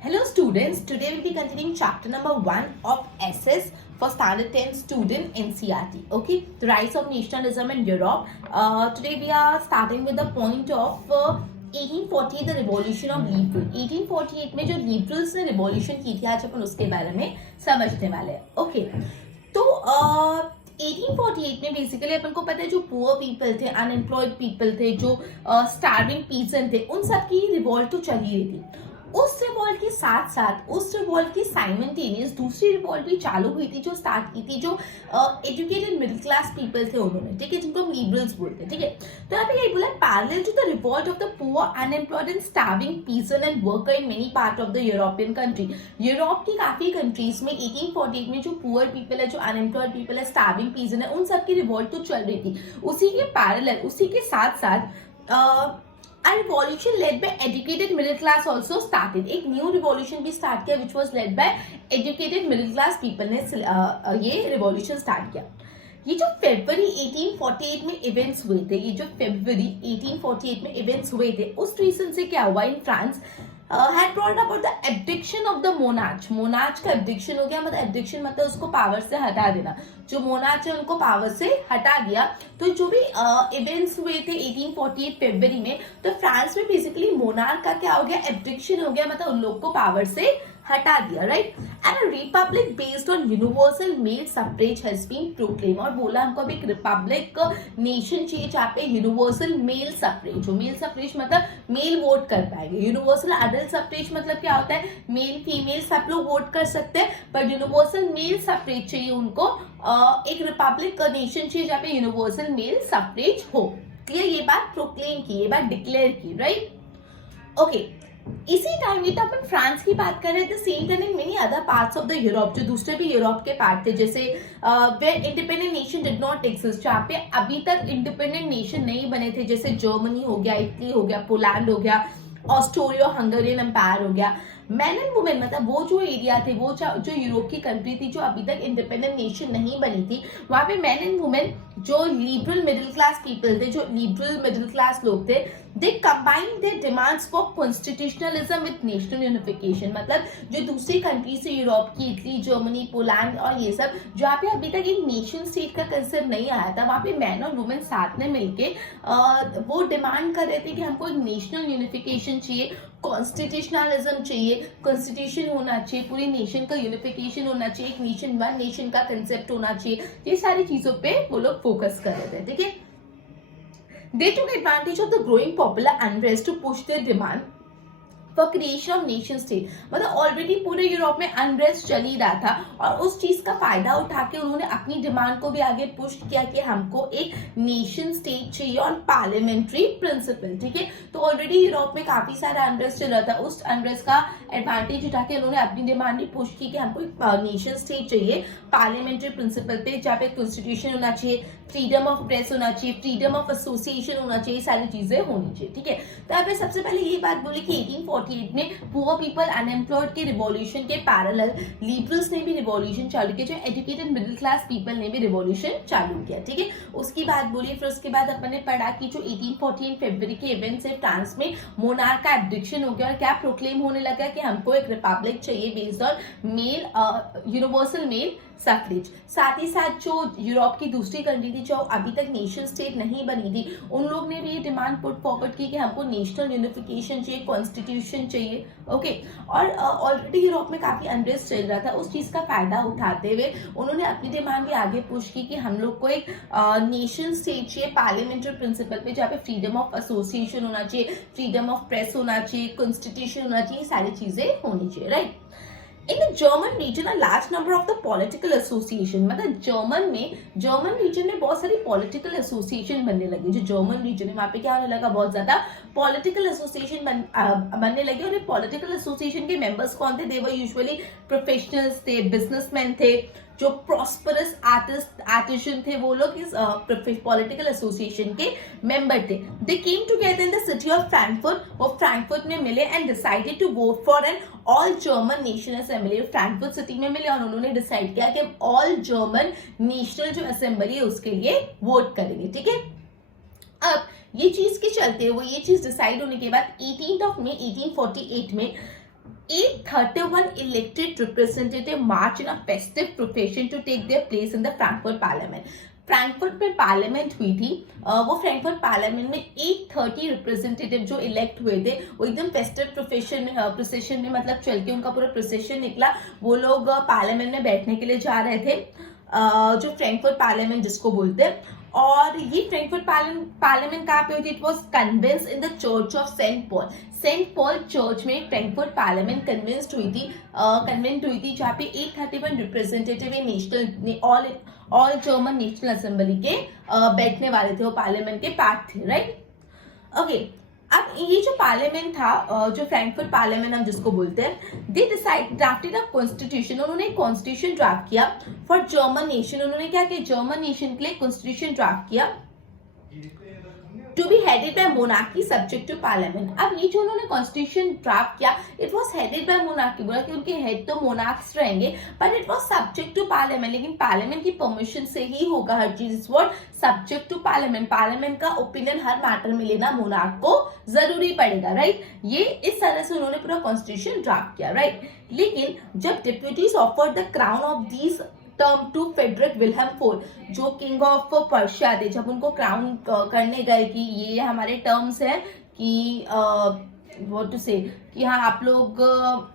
Hello students, today we'll be continuing chapter number 1 of SS for standard 10 student NCERT. Okay, the rise of nationalism in Europe. Today we are starting with the point of 1848 the revolution of liberal. 1848 में जो liberals ने revolution की थी, आज अपन उसके बारे में समझने वाले हैं. Okay, तो 1848 में बेसिकली अपन को पता है जो पुअर पीपल थे, अनएम्प्लॉयड पीपल थे, जो स्टार्विंग पीसन थे, उन सब की रिवॉल्ट तो चल ही रही थी. उस रिवॉल्ट के साथ साथ उस रिवॉल्ट की साइमल्टेनियस दूसरी रिवॉल्ट भी चालू हुई थी, जो स्टार्ट की थी जो एजुकेटेड मिडिल क्लास पीपल थे उन्होंने, ठीक है, जिनको हम लिबरल्स बोलते हैं. ठीक है, तो यहाँ पे यही बोला, parallel to the revolt of the poor unemployed and starving peasant and worker in many part of the European country. Europe की काफी कंट्रीज में 1848 में जो पुअर पीपल है, जो अनएम्प्लॉयड पीपल है, स्टार्विंग पीसन है, उन सबकी रिवॉल्ट तो चल रही थी. उसी के पैरेलल, उसी के साथ साथ a revolution led by educated middle class also started. एक new revolution भी start किया which was led by educated middle class people ने ये revolution start किया. ये जो फरवरी 1848 में इवेंट्स हुए थे, ये जो फरवरी 1848 में इवेंट्स हुए थे, उस रीजन से क्या हुआ in France had brought about the abdiction of the monarch. monarch का abdiction हो गया, मतलब abdiction मतलब उसको पावर से हटा देना. जो monarch है उनको पावर से हटा दिया. तो जो भी इवेंट्स हुए थे 1848 फरवरी में, तो फ्रांस में बेसिकली मोनार्क का क्या हो गया, एब्डिक्शन हो गया, मतलब उन लोग को पावर से हटा दिया, right. And a republic based on universal male suffrage has been proclaim. और बोला हमको अब एक रिपब्लिक नेशन चाहिए जहाँ पे यूनिवर्सल मेल सफ्रेज हो. मेल सफ्रेज मतलब मेल वोट कर पाएंगे. यूनिवर्सल अडल्ट सफ्रेज मतलब क्या होता है, मेल फीमेल सब लोग वोट कर सकते हैं, पर यूनिवर्सल मेल सफ्रेज चाहिए उनको. एक रिपब्लिक नेशन चाहिए जहाँ पे यूनिवर्सल मेल सफ्रेज हो. क्लियर, ये बात प्रोक्लेम की, ये बात डिक्लेयर की, राइट. ओके, इसी टाइम ये तो अपन फ्रांस की बात कर रहे थे, same time in many other parts of the Europe, जो दूसरे भी यूरोप के पार्ट थे, जैसे where independent nation did not exist, जहाँ पे अभी तक इंडिपेंडेंट नेशन नहीं बने थे, जैसे जर्मनी हो गया, इटली हो गया, पोलैंड हो गया, ऑस्ट्रियो हंगेरियन एम्पायर हो गया. मैन एंड वुमेन मतलब वो जो एरिया थे, वो जो यूरोप की कंट्री थी जो अभी तक इंडिपेंडेंट नेशन नहीं बनी थी, वहां पे मैन एंड वुमेन जो लिबरल मिडिल क्लास पीपल थे, जो लिबरल मिडिल क्लास लोग थे, they combine there demands for constitutionalism with national unification. मतलब जो दूसरी कंट्री से यूरोप की, इटली, जर्मनी, पोलैंड और ये सब, जहाँ पे अभी तक एक नेशन स्टेट का कंसेप्ट नहीं आया था, वहां पे मैन और वुमेन साथ में मिलके वो डिमांड कर रहे थे कि हमको एक नेशनल यूनिफिकेशन चाहिए, कॉन्स्टिट्यूशनलिज्म चाहिए, कॉन्स्टिट्यूशन होना चाहिए, पूरी नेशन का यूनिफिकेशन होना चाहिए, एक नेशन वन नेशन का कंसेप्ट होना चाहिए. ये सारी चीजों पे वो लोग फोकस कर रहे थे. ठीक है, they took advantage of the growing popular unrest to push their demand for creation of nation state. मतलब ऑलरेडी पूरे यूरोप में अनरेस्ट चल ही रहा था, और उस चीज का फायदा उठा के उन्होंने अपनी डिमांड को भी आगे पुश किया कि हमको एक नेशन स्टेट चाहिए और पार्लियामेंट्री प्रिंसिपल. ठीक है, तो ऑलरेडी यूरोप में काफी सारा अनरेस्ट चल रहा था, उस अनरेस्ट का एडवांटेज उठा के उन्होंने अपनी डिमांड भी पुश की कि हमको एक नेशन स्टेट चाहिए पार्लियामेंट्री प्रिंसिपल पे, जहाँ पे कॉन्स्टिट्यूशन होना चाहिए, फ्रीडम ऑफ प्रेस होना चाहिए, फ्रीडम ऑफ एसोसिएशन होना चाहिए, सारी चीजें होनी चाहिए. ठीक है, तो यहाँ पे सबसे पहले ये बात बोली कि 1848 में पुअर पीपल अनएम्प्लॉयड के रिवॉल्यूशन के पैरेलल लिबरल्स ने भी रिवॉल्यूशन चालू किया, जो एजुकेटेड मिडिल क्लास पीपल ने भी रिवॉल्यूशन चालू किया. ठीक है, उसकी बात बोली. फिर उसके बाद अपन ने पढ़ा कि जो 1848 फरवरी के इवेंट्स है फ्रांस में, मोनार्क का एब्डिक्शन हो गया और क्या प्रोक्लेम होने लगा कि हमको एक रिपब्लिक चाहिए based on male universal male suffrage. साथ ही साथ जो यूरोप की दूसरी कंट्री थी जो अभी तक नेशन स्टेट नहीं बनी थी, उन लोग ने भी ये डिमांड पुट फॉरवर्ड की कि हमको नेशनल यूनिफिकेशन चाहिए, कॉन्स्टिट्यूशन चाहिए. ओके, और ऑलरेडी यूरोप में काफी अनरेस्ट चल रहा था, उस चीज का फायदा उठाते हुए उन्होंने अपनी डिमांड भी आगे पुश की कि हम लोग को एक नेशन स्टेट चाहिए पार्लियामेंट्री प्रिंसिपल पे, जहाँ पे फ्रीडम ऑफ एसोसिएशन होना चाहिए, फ्रीडम ऑफ प्रेस होना चाहिए, कॉन्स्टिट्यूशन होना चाहिए, सारी चीजें होनी चाहिए, right. In the German region, a large number of the political association, मतलब जर्मन रीजन में बहुत सारी पॉलिटिकल एसोसिएशन बनने लगी. जो जर्मन रीजन है वहाँ पे क्या होने लगा, बहुत ज्यादा पॉलिटिकल एसोसिएशन बनने लगे. और ये पॉलिटिकल एसोसिएशन के मेंबर्स कौन थे, दे वर यूजुअली प्रोफेशनल्स थे, बिजनेसमैन थे, जो प्रॉस्परस आर्टिस्ट थे, वो लोग इस पॉलिटिकल एसोसिएशन के मेंबर थे. They came together in the city of Frankfurt. वो फ्रैंकफर्ट में मिले and decided to vote for an all German national assembly. Frankfurt city में मिले और उन्होंने डिसाइड किया कि ऑल जर्मन नेशनल जो असेंबली है उसके लिए वोट करेंगे. ठीक है, अब ये चीज के चलते हुए, ये चीज डिसाइड होने के बाद 18 मई 1848 में 831 elected representative march in a festive procession to take their place in the Frankfurt Parliament. Frankfurt में पार्लियामेंट हुई थी, वो फ्रैंकफर्ट पार्लियामेंट में 830 रिप्रेजेंटेटिव जो इलेक्ट हुए थे, वो एकदम फेस्टिव प्रोसेशन में मतलब चल के उनका पूरा प्रोसेशन निकला। वो लोग पार्लियामेंट में बैठने के लिए जा रहे थे, जो फ्रैंकफर्ट पार्लियामेंट जिसको बोलते हैं। और ये फ्रैंकफर्ट पार्लियामेंट कहाँ पे हुई थी? It was convinced in the church of saint Paul church में फ्रैंकफर्ट पार्लियामेंट कन्विंस्ड हुई थी, जहाँ पे 831 representative national all German national assembly के बैठने वाले थे, वो पार्लियामेंट के पार्ट थे, राइट? ओके, अब ये जो पार्लियामेंट था, जो फ्रैंकफर्ट पार्लियामेंट हम जिसको बोलते हैं, they decide drafted a constitution, उन्होंने एक कॉन्स्टिट्यूशन ड्राफ्ट किया फॉर जर्मन नेशन। उन्होंने क्या किया? जर्मन नेशन के लिए कॉन्स्टिट्यूशन ड्राफ्ट किया to be headed by monarchy subject to parliament. अब ये जो उन्होंने कॉन्स्टिट्यूशन ड्राफ्ट किया, it was headed by monarchy, बोला कि उनके हेड तो मोनार्क्स रहेंगे, but it was subject to parliament, लेकिन पार्लियामेंट की परमिशन से ही होगा हर चीज। Is what? Subject to parliament. Parliament का ओपिनियन हर मैटर में लेना मोनार्क को जरूरी पड़ेगा, राइट? ये इस तरह से उन्होंने पूरा कॉन्स्टिट्यूशन ड्राफ्ट किया, राइट? लेकिन जब deputies offered the crown of these term to Frederick Wilhelm four, जो किंग ऑफ पर्शिया थे, जब उनको क्राउन करने गए कि ये हमारे टर्म्स है कि व्हाट टू से कि हाँ आप लोग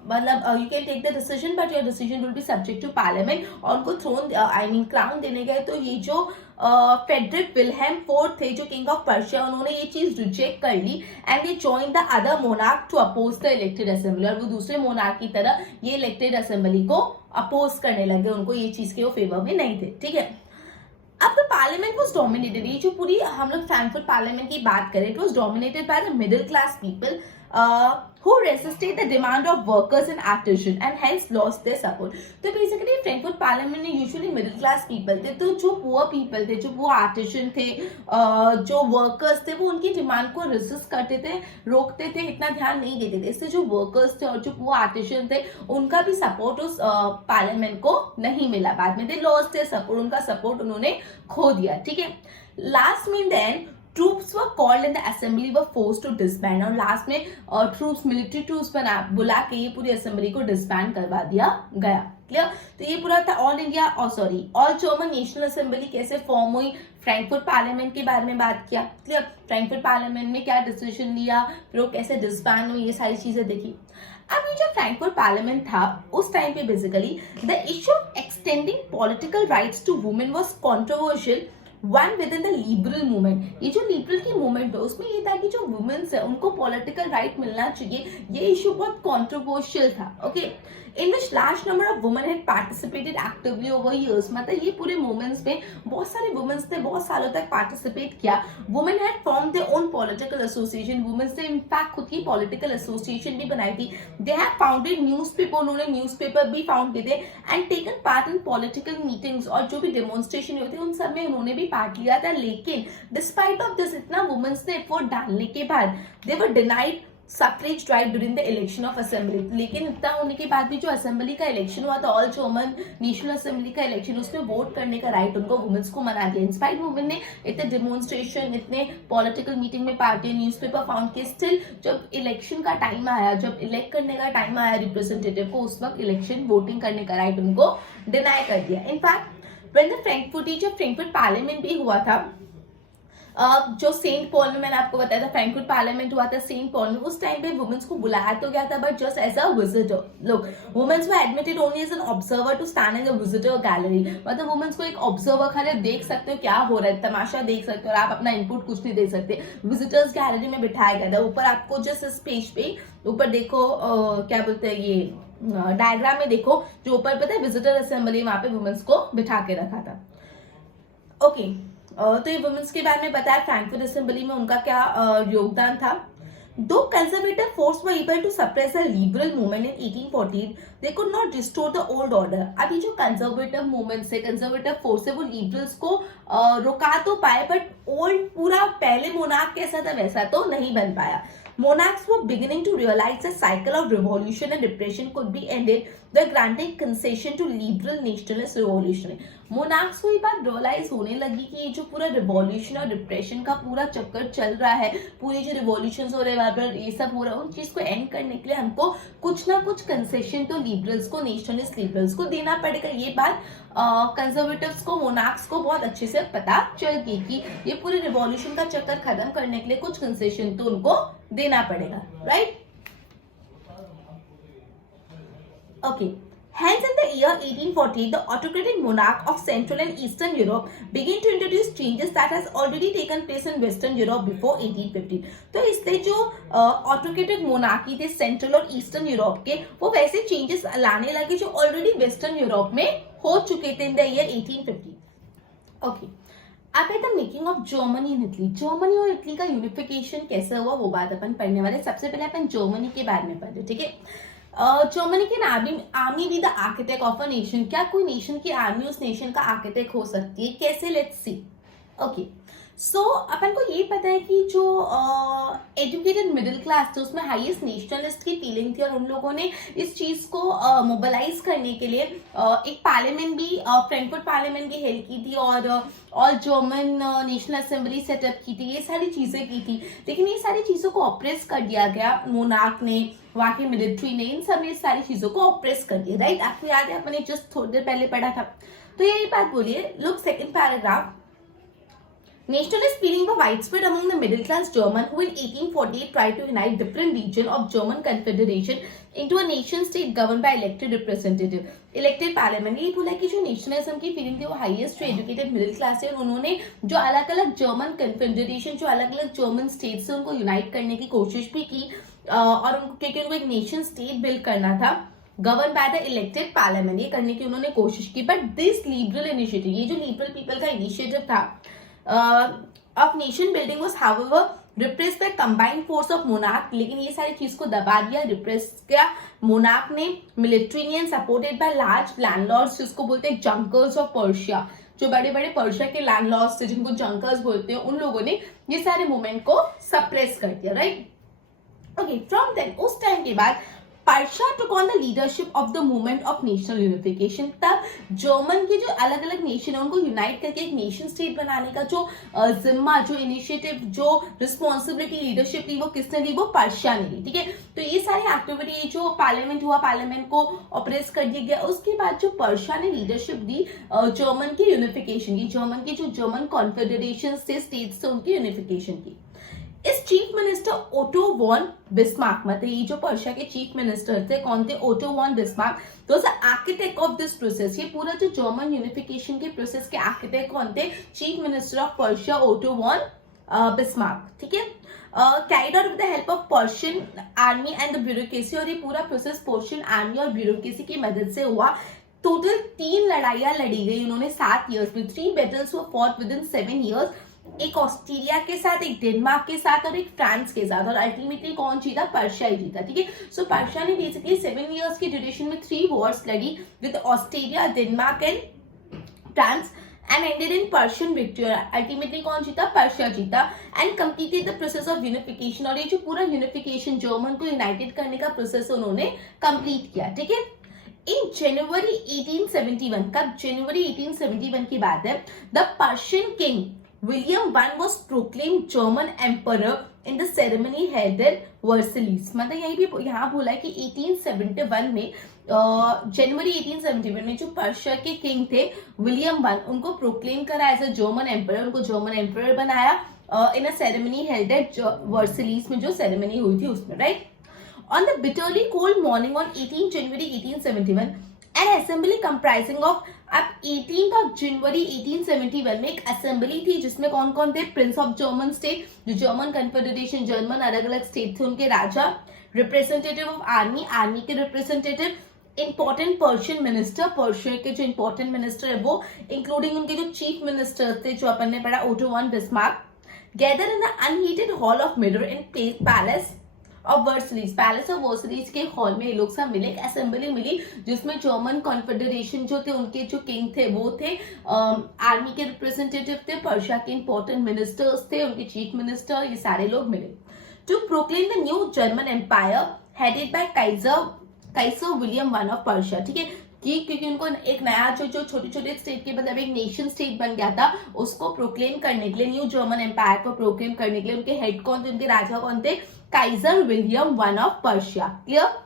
मतलब you can take the decision but your decision will be subject to parliament, और उनको थ्रोन क्राउन देने गए, तो ये जो फ्रेडरिक विल्हेम फोर्थ थे, जो किंग ऑफ पर्शिया, उन्होंने ये चीज रिजेक्ट कर ली and they join the other monarch to oppose the elected assembly, और वो दूसरे मोनार्क की तरह ये इलेक्टेड असेंबली को अपोज करने लगे, उनको ये चीज के वो फेवर में नहीं थे, ठीक है? अब द पार्लियामेंट वाज डोमिनेटेड, ये जो पूरी हम लोग फ्रैंकफर्ट पार्लियामेंट की बात करें, it was dominated by the middle class people who resisted the demand of workers and artisans and hence lost their support. तो बेसिकली फ्रैंकफर्ट पार्लियामेंट में यूजुअली मिडिल क्लास पीपल थे, तो जो पुअर पीपल थे, जो पुअर आर्टिसन थे, जो workers थे, वो उनकी डिमांड को रेसिस्ट करते थे, रोकते थे, इतना ध्यान नहीं देते थे। इससे जो वर्कर्स थे और जो पुअर आर्टिसन थे, उनका भी सपोर्ट उस पार्लियामेंट को नहीं मिला। बाद में दे लॉस्ट देयर सपोर्ट, उनका सपोर्ट उन्होंने खो दिया, ठीक है? लास्ट में then troops were called and the assembly were forced to disband, और लास्ट में ट्रूप्स, मिलिट्री ट्रूप्स बुला के ये पूरी असेंबली को डिसबैंड करवा दिया गया। क्लियर? तो ये पूरा था ऑल जर्मन नेशनल असेंबली कैसे फॉर्म हुई, फ्रैंकफर्ट पार्लियामेंट के बारे में बात किया। क्लियर? फ्रैंकफर्ट पार्लियामेंट में क्या डिसीजन लिया, फिर वो कैसे डिसबैंड हुई, ये सारी चीजें देखी। अब ये जो फ्रैंकफर्ट पार्लियामेंट था, उस टाइम पे basically the issue of extending political rights to women was controversial one within the liberal movement. ये जो लिबरल की मूवमेंट है, उसमें ये था कि जो वुमेन्स है उनको पॉलिटिकल राइट मिलना चाहिए, ये इशू बहुत कंट्रोवर्शियल था, okay? In which large number of women had participated actively over years, मतलब ये पूरे मूवमेंट्स में बहुत सारे वुमेन्स ने बहुत सालों तक पार्टिसिपेट किया। Women had form their own political association, womens ने इनफैक्ट खुद की पॉलिटिकल एसोसिएशन भी बनाई थी। दे हैव फाउंडेड न्यूज़पेपर, उन्होंने न्यूज़पेपर भी फाउंड किए थे and taken part in political meetings, और जो भी डेमोन्स्ट्रेशन होते उन सब में उन्होंने भी पार्ट लिया था। लेकिन डिस्पाइट ऑफ दिस, इतना वुमेन्स ने एफर्ट डालने के बाद they were denied suffrage right during the election of assembly. लेकिन इतना होने के बाद भी जो असेंबली का इलेक्शन हुआ था, ऑल जर्मन नेशनल असेंबली का इलेक्शन, उसमें वोट करने का राइट उनको वुमेन्स को मना दिया। इंस्पाइट वुमेन ने इतने डेमोन्स्ट्रेशन, इतने पॉलिटिकल मीटिंग में पार्टी, न्यूज़पेपर फाउंड किए, स्टिल जब इलेक्शन का टाइम आया, जब इलेक्ट करने का टाइम आया रिप्रेजेंटेटिव को, उस वक्त इलेक्शन वोटिंग करने का राइट उनको डिनाई कर दिया। In fact when the Frankfurt parliament भी हुआ था, जो सेंट पॉल में मैंने आपको बताया था फ्रैंकफर्ट पार्लियामेंट हुआ था सेंट पॉल में, उस टाइम पे वुमेन्स को बुलाया तो गया था, but just as a visitor. लोग womens were admitted only as an observer to stand in the visitor gallery, मतलब वुमेन्स को एक ऑब्जर्वर खाली देख सकते हो क्या हो रहा है, तमाशा देख सकते हो, और आप अपना इनपुट कुछ नहीं दे सकते। विजिटर्स गैलरी में बिठाया गया था। ऊपर आपको जस्ट इस पेज पे ऊपर देखो क्या बोलते हैं, ये डायग्राम में देखो, जो ऊपर पता है विजिटर असेंबली, वहां पे वुमेन्स को बिठा के रखा था, ओके? तो ये वुमेन्स के बारे में बताया, फ्रैंकफर्ट असेंबली में उनका क्या योगदान था। Though conservative force were able to suppress the liberal movement in 1814, they could not restore the old order. अभी जो कंजर्वेटिव मूवमेंट है, कंजर्वेटिव फोर्स है, वो लिबरल्स को रुका तो पाए, बट ओल्ड पूरा पहले मोनार्क कैसा था वैसा तो नहीं बन पाया। Monarchs were beginning to realize the cycle of revolution and repression could be ended by granting concession to liberal nationalist revolutionary. Monarchs को ये बात रियलाइज होने लगी कि ये जो पूरा रिवॉल्यूशन और डिप्रेशन का पूरा चक्कर चल रहा है, पूरी जो रिवॉल्यूशन हो रहे हैं, ये सब हो रहा है, उन चीज को एंड करने के लिए हमको कुछ ना कुछ कंसेशन तो लिबरल्स को, नेशनलिस्ट लिबरल्स को देना पड़ेगा. ये बात कंजर्वेटिव्स को, मोनार्क्स को बहुत अच्छे से पता चल गई कि ये पूरे रिवॉल्यूशन का चक्कर खत्म करने के लिए कुछ कंसेशन तो उनको देना पड़ेगा. Right? Okay. Hence, in the year 1840, the autocratic monarch of Central and Eastern Europe began to introduce changes that has already taken place in Western Europe before 1850. तो इसलिए जो ऑटोक्रेटिक मोनार्की थे सेंट्रल और eastern Europe के, वो वैसे changes लाने लगे जो ऑलरेडी वेस्टर्न यूरोप में हो चुके थे इन द ईयर 1850. ओके. अब है the making of Germany and Italy. Germany और इटली का यूनिफिकेशन कैसे हुआ वो बात अपन पढ़ने वाले. सबसे पहले अपन जर्मनी के बारे में पढ़े. ठीक है. जर्मनी की आर्मी भी the architect of a nation. क्या कोई नेशन की आर्मी उस नेशन का आर्किटेक्ट हो सकती है? कैसे? Let's see. ओके. सो अपन को ये पता है कि जो एजुकेटेड मिडिल क्लास थे उसमें हाईएस्ट नेशनलिस्ट की फीलिंग थी और उन लोगों ने इस चीज को मोबिलाइज करने के लिए एक पार्लियामेंट भी, फ्रैंकफर्ट पार्लियामेंट भी हेल्प की थी और जर्मन नेशनल असेंबली सेटअप की थी. ये सारी चीजें की थी. लेकिन ये सारी चीजों को ऑप्रेस कर दिया गया मोनार्क ने, वहां की मिलिट्री ने, इन सब ने इस सारी चीजों को ऑप्रेस कर दिया. राइट? आपको याद है अपने जस्ट थोड़ी देर पहले पढ़ा था. तो यही बात बोलिए. Look second paragraph. Nationalist feeling were widespread among the middle class German who in 1848 tried to unite different regions of German Confederation into a nation state governed by elected representative. Elected parliament. ये बोला कि जो nationalism की feeling थी वो highest जो educated middle class है और उन्होंने जो अलग अलग जर्मन कन्फेडरेशन, जो अलग अलग जर्मन स्टेट्स है, उनको यूनाइट करने की कोशिश भी की और उनको, क्योंकि उनको एक नेशन स्टेट बिल्ड करना था govern by the elected parliament, ये करने की उन्होंने कोशिश की. बट दिस लिबरल इनिशिएटिव, ये जो लिबरल पीपल का इनिशिएटिव था of nation building was however repressed by combined force of monarch. लेकिन ये सारी चीज को दबा दिया, रिप्रेस किया मोनार्क ने, मिलिट्री ने, सपोर्टेड बाय लार्ज लैंडलॉर्ड्स, जिसको बोलते हैं जंकर्स ऑफ पर्शिया. जो बड़े बड़े पर्शिया के लैंडलॉर्ड्स थे जिनको जंकर्स बोलते हैं, उन लोगों ने ये सारे मूवमेंट को सप्रेस कर दिया. राइट? ओके. फ्रॉम देन, उस टाइम के बाद Persia took on the leadership of the movement of national unification. तब जर्मन के जो अलग अलग नेशन है उनको यूनाइट करके एक नेशन स्टेट बनाने का जो जिम्मा, जो इनिशिएटिव, जो रिस्पॉन्सिबिलिटी, लीडरशिप ली, वो किसने ली? वो पर्शिया ने ली. ठीक है. तो ये सारी एक्टिविटी, जो पार्लियामेंट हुआ, पार्लियामेंट को ऑपरेस कर दिया गया. उसके बाद जो पर्शिया ने लीडरशिप दी जर्मन की यूनिफिकेशन की, जर्मन के जो जर्मन कॉन्फेडरेशन से स्टेट्स थे उनकी यूनिफिकेशन की. इस chief minister Otto von Bismarck, मतलब ये जो पर्शिया के चीफ मिनिस्टर थे, कौन थे? Otto von Bismarck. Those are architect of this process. ये पूरा जो जर्मन यूनिफिकेशन के प्रोसेस के आर्किटेक्ट कौन थे? Chief minister of Persia Otto von Bismarck. ठीक है. Carried out with the help of Persian army and the bureaucracy. और ये पूरा प्रोसेस पर्शियन आर्मी और ब्यूरोक्रेसी की मदद से हुआ. टोटल 3 लड़ाइयां लड़ी गई उन्होंने 7 ईयर्स में. 3 battles were fought within 7 years. एक ऑस्ट्रेलिया के साथ, एक डेनमार्क के साथ और एक फ्रांस के साथ. और अल्टीमेटली कौन जीता? पर्शिया ही जीता. ठीक है. सो पर्शिया ने बेसिकली 7 इयर्स की ड्यूरेशन में 3 वॉर्स लड़ी with Australia, Denmark and France and ended in Persian victory. Ultimately कौन जीता? पर्शिया जीता. And completed the process of unification. और ये जो पूरा यूनिफिकेशन, जर्मन को यूनाइटेड करने का प्रोसेस उन्होंने कंप्लीट किया. ठीक है. इन जनवरी 1871, कब? जनवरी 1871 की बात है. The Persian king William I was proclaimed German emperor in the ceremony held at Versailles. मतलब यही भी यहाँ बोला है कि 1871 में जनवरी 1871 में जो पर्शिया के किंग थे विलियम I, उनको प्रोक्लेम करा एज अ जर्मन एम्पर, उनको जर्मन एम्पर बनाया इन अ सेरेमनी हेल्ड एट वर्सलीज में जो सेरेमनी हुई थी उसमें. Right? On the bitterly cold morning on 18 January 1871 N assembly comprising of, अब 18 जनवरी 1871 में एक असेंबली थी जिसमें कौन कौन थे? प्रिंस ऑफ जर्मन स्टेट, जो जर्मन कन्फेडरेशन, जर्मन अलग अलग स्टेट थे उनके राजा, रिप्रेजेंटेटिव ऑफ आर्मी, आर्मी के representative, important Persian minister, Persia के जो इंपॉर्टेंट मिनिस्टर है वो, इंक्लूडिंग उनके जो चीफ मिनिस्टर थे जो अपन ने पढ़ा Otto von Bismarck, gather in the unheated hall of mirror in palace of Versailles. Palace of Versailles के हॉल में ये लोग सब मिले, एक असेंबली मिली जिसमें जर्मन कॉन्फेडरेशन जो थे, उनके जो किंग थे वो थे, आर्मी के रिप्रेजेंटेटिव थे, पर्शिया के इंपॉर्टेंट मिनिस्टर्स थे, उनके चीफ मिनिस्टर, ये सारे लोग मिले. To proclaim the new German empire headed by Kaiser William one of Persia. ठीक है, क्योंकि उनको एक नया जो छोटे छोटे स्टेट के मतलब एक नेशन स्टेट बन गया था, उसको प्रोक्लेम करने के लिए, न्यू जर्मन एम्पायर को प्रोक्लेम करने के लिए उनके हेड कौन थे, उनके राजा कौन थे, Kaizer William one of Persia. Clear?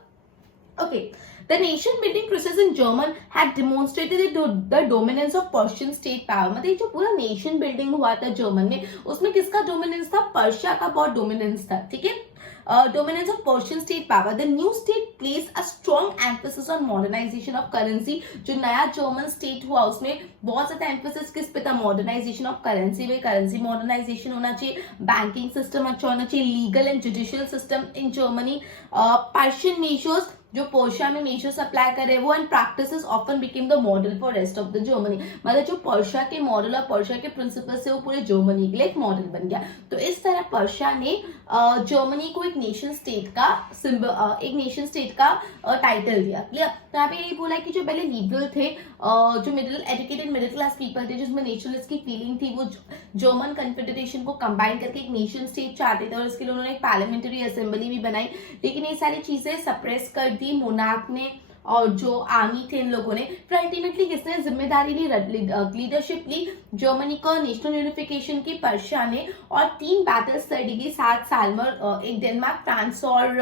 Okay, the nation building process in German had demonstrated the dominance of Persian state power। मतलब जो पूरा नेशन बिल्डिंग हुआ था जर्मन में, उसमें किसका डोमिनेंस था, पर्शिया का बहुत डोमिनेंस था। ठीक है, dominance of Persian state power, the new state placed a strong emphasis on modernization of currency। जो नया जर्मन स्टेट हुआ उसमें बहुत ज्यादा एम्फोसिस किस पे था, मॉडर्नाइजेशन ऑफ करेंसी में, करेंसी मॉडर्नाइजेशन होना चाहिए, बैंकिंग सिस्टम अच्छा होना चाहिए, legal and judicial system in Germany, Persian measures जो पर्शिया में मेजर्स अप्लाई कर रहे हैं वो, and practices often became the model for rest of the Germany. मतलब जो पर्शिया के मॉडल और पर्शिया के प्रिंसिपल से वो पूरे जर्मनी के लिए एक मॉडल बन गया। तो इस तरह पर्शिया ने जर्मनी को एक नेशन स्टेट का टाइटल दिया। क्लियर? तो यहाँ पे यही बोला कि जो पहले लिबरल थे, जो एजुकेटेड मिडिल क्लास पीपल थे, जिसमें नेशनलिस्ट की फीलिंग थी, वो जर्मन कन्फेडरेशन को कंबाइन करके एक नेशन स्टेट चाहते थे, और इसके लिए उन्होंने एक पार्लियामेंट्री असेंबली भी बनाई। लेकिन ये सारी चीजें सप्रेस कर दी मोनार्क ने और जो आर्मी थे इन लोगों ने। फिर अल्टीमेटली किसने जिम्मेदारी ली, लीडरशिप ली जर्मनी को नेशनल यूनिफिकेशन की, पर्शिया ने, और 3 बैटल्स लड़ी गई 7 साल में, एक डेनमार्क, फ्रांस और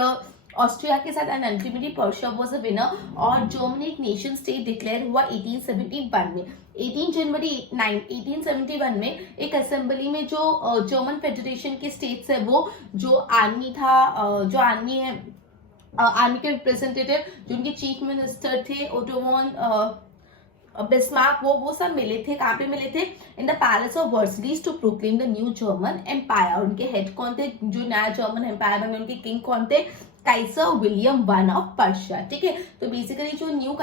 ऑस्ट्रिया के साथ, and ultimately Persia was a winner, और जर्मनी एक नेशन स्टेट डिक्लेयर हुआ 1871 में। 18 जनवरी 1871 में एक असेंबली में जो जर्मन फेडरेशन के स्टेट्स है, वो जो आर्मी था, जो आर्मी है, आर्मी के रिप्रेजेंटेटिव, जो उनके चीफ मिनिस्टर थे, ओटो वॉन बिस्मार्क, वो सब मिले थे। कहाँ पे मिले थे? In the palace of Versailles to proclaim the new German empire. उनके हेड कौन थे, जो नया जर्मन एम्पायर बने उनके किंग कौन थे, Kaizer William one of Persia. ठीक है, तो बेसिकली जो न्यू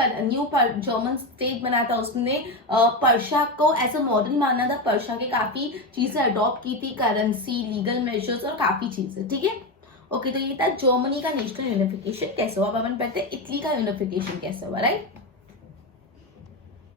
जर्मन स्टेट बना था उसने पर्शिया को एज अ मॉडल माना था, पर्शिया के काफी चीजें अडॉप्ट की थी, करेंसी, लीगल मेजर्स और काफी चीजें। ठीक है, ओके, तो ये था जर्मनी का नेशनल यूनिफिकेशन कैसे हुआ। अब अपन पढ़ते हैं इटली का यूनिफिकेशन कैसे हुआ, राइट।